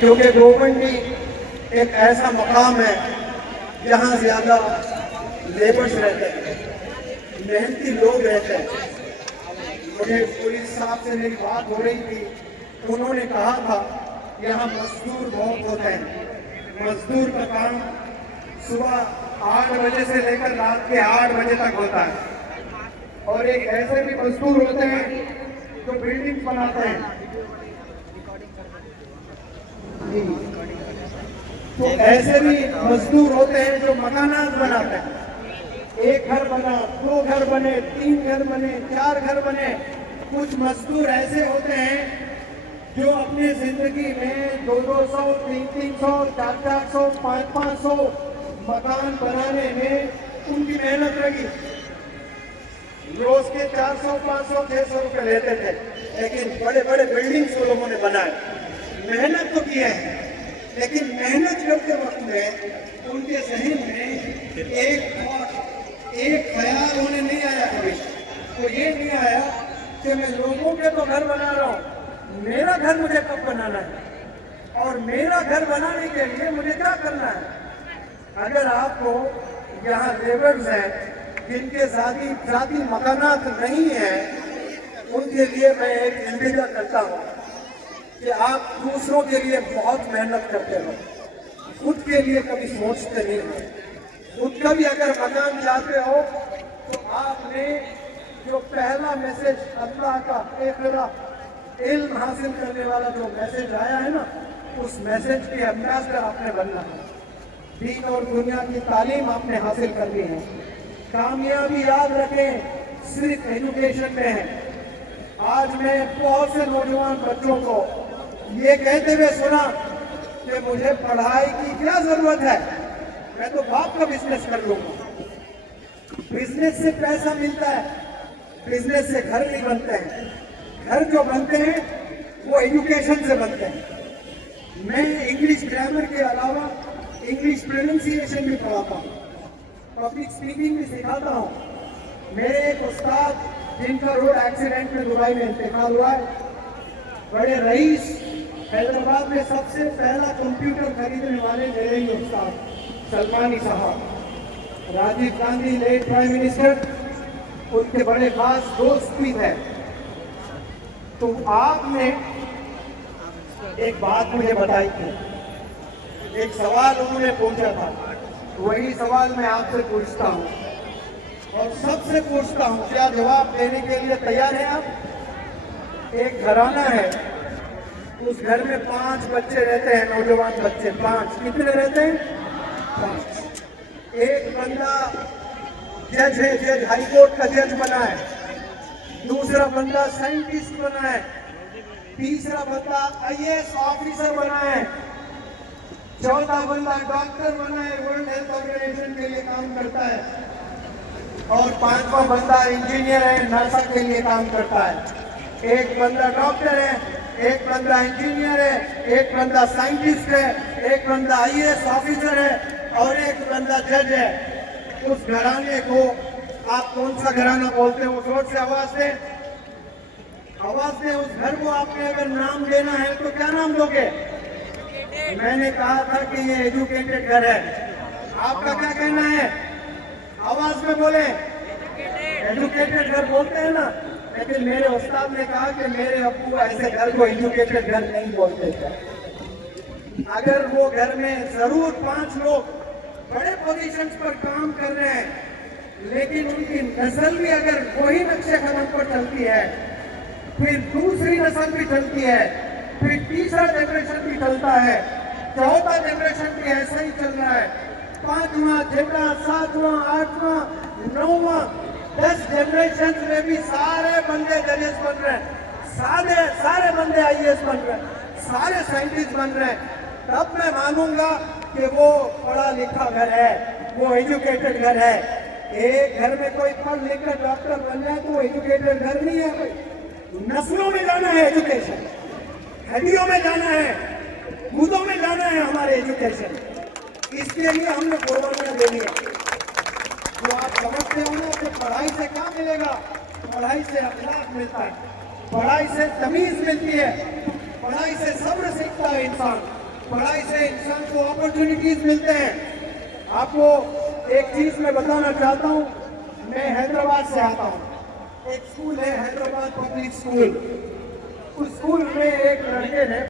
क्योंकि गोमंडी एक ऐसा मकाम है जहाँ ज़्यादा लेबर्स रहते हैं, मेहनती लोग रहते हैं। मुझे पुलिस साहब से मेरी बात हो रही थी, उन्होंने कहा था यहाँ मजदूर बहुत होते हैं। मजदूर का काम सुबह 8 बजे से लेकर रात के 8 बजे तक होता है। और एक ऐसे भी मजदूर होते हैं जो बिल्डिंग बनाते हैं। तो ऐसे भी मजदूर होते हैं जो मकानात बनाते हैं। एक घर बना, 2 घर बने, 3 घर बने, 4 घर बने। कुछ मजदूर ऐसे होते हैं जो अपनी जिंदगी में 200, 300, 400, 500 मकान बनाने में उनकी मेहनत लगी। रोज के 400, 500, 600 रुपए लेते थे, लेकिन बड़े बड़े बिल्डिंग्स वो लोगों ने बनाए। मेहनत तो किए हैं, लेकिन मेहनत करते वक्त में उनके जहन में एक ख्याल उन्हें नहीं आया कभी। तो ये नहीं आया कि मैं लोगों के तो घर बना रहा हूँ, मेरा घर मुझे कब बनाना है और मेरा घर बनाने के लिए मुझे क्या करना है। अगर आपको यहाँ लेबर्स हैं जिनके जाती मकानात नहीं है, उनके लिए मैं एक इंतजार करता हूँ कि आप दूसरों के लिए बहुत मेहनत करते हो, खुद के लिए कभी सोचते नहीं हो। खुद का भी अगर मकान चाहते हो तो आपने जो पहला मैसेज अल्लाह का इक़रा इल्म हासिल करने वाला जो मैसेज आया है ना, उस मैसेज के एम्बेसडर आपने बनना है। दीन और दुनिया की तालीम आपने हासिल करनी है। कामयाबी याद रखें सिर्फ एजुकेशन में है। आज मैं बहुत से नौजवान बच्चों को ये कहते हुए सुना कि मुझे पढ़ाई की क्या जरूरत है, मैं तो बाप का बिजनेस कर लूंगा। बिजनेस से पैसा मिलता है, बिजनेस से घर नहीं बनते हैं। घर जो बनते हैं वो एजुकेशन से बनते हैं। मैं इंग्लिश ग्रामर के अलावा इंग्लिश प्रोनाउंसिएशन भी पढ़ाता हूँ, पब्लिक स्पीकिंग भी सिखाता हूँ। मेरे एक उस्ताद जिनका रोड एक्सीडेंट में दुबई में इंतकाल हुआ है, बड़े रईस, हैदराबाद में सबसे पहला कंप्यूटर खरीदने वाले मेरे ही उस्ताद सलमानी साहब, Rajiv Gandhi late prime minister, उनके बड़े खास दोस्त भी थे। तो आपने एक बात मुझे बताई थी, एक सवाल उन्होंने पूछा था, वही सवाल मैं आपसे पूछता हूँ और सबसे पूछता हूँ, क्या जवाब देने के लिए तैयार हैं आप? एक घराना है, उस घर में 5 बच्चे रहते हैं, नौजवान बच्चे 5। कितने रहते हैं? 5। एक बंदा जज है, जज हाई कोर्ट का जज बना है। दूसरा बंदा साइंटिस्ट बना है। तीसरा बंदा IAS ऑफिसर बना है। चौथा बंदा डॉक्टर बना है, वर्ल्ड हेल्थ ऑर्गेनाइजेशन के लिए काम करता है। और 5वां बंदा इंजीनियर है, नासा के लिए काम करता है। एक बंदा डॉक्टर है, एक बंदा इंजीनियर है, एक बंदा साइंटिस्ट है, एक बंदा IAS ऑफिसर है और एक बंदा जज है। उस घराने को आप कौन सा घराना बोलते हो? जोर से आवाज दें, आवाज दें। उस घर को आपने अगर नाम देना है तो क्या नाम दोगे? मैंने कहा था कि ये एजुकेटेड घर है। आपका क्या कहना है? आवाज में बोले। एजुकेटेड घर बोलते हैं ना, लेकिन मेरे उस्ताद ने कहा कि मेरे अब्बू ऐसे घर को एजुकेटेड घर नहीं बोलते थे। अगर वो घर में जरूर 5 लोग बड़े पोजीशंस पर काम कर रहे हैं, लेकिन उनकी नस्ल भी अगर वही नक्शे कदम पर चलती है, फिर दूसरी नस्ल भी चलती है, फिर तीसरा जनरेशन भी चलता है, चौथा जनरेशन भी ऐसा ही चल रहा है, 5वां, 6वां, 7वां, 8वां, 9वां, 10 जनरेशन में भी सारे बंदे जजेस बन रहे हैं, सारे बंदे IAS बन रहे हैं, सारे साइंटिस्ट बन रहे हैं। तब मैं मानूंगा कि वो पढ़ा लिखा घर है, वो एजुकेटेड घर है। एक घर में कोई पढ़ लिख कर डॉक्टर बन जाए तो वो एजुकेटेड घर नहीं है। कोई नस्लों में जाना है एजुकेशन, हड्डियों में जाना है, कूदों में जाना है हमारे एजुकेशन। इसके लिए हमने कुर्बानियां देनी है। जो आप समझते हो ना कि पढ़ाई से क्या मिलेगा? पढ़ाई से अखलाक मिलता है, पढ़ाई से तमीज मिलती है, पढ़ाई से सब्र सीखता है इंसान। पढ़ाई से इंसान को अपॉर्चुनिटीज मिलते हैं। आपको एक चीज मैं बताना चाहता हूँ, मैं हैदराबाद से आता हूँ। एक स्कूल है हैदराबाद पब्लिक स्कूल, उस स्कूल में एक लड़के ने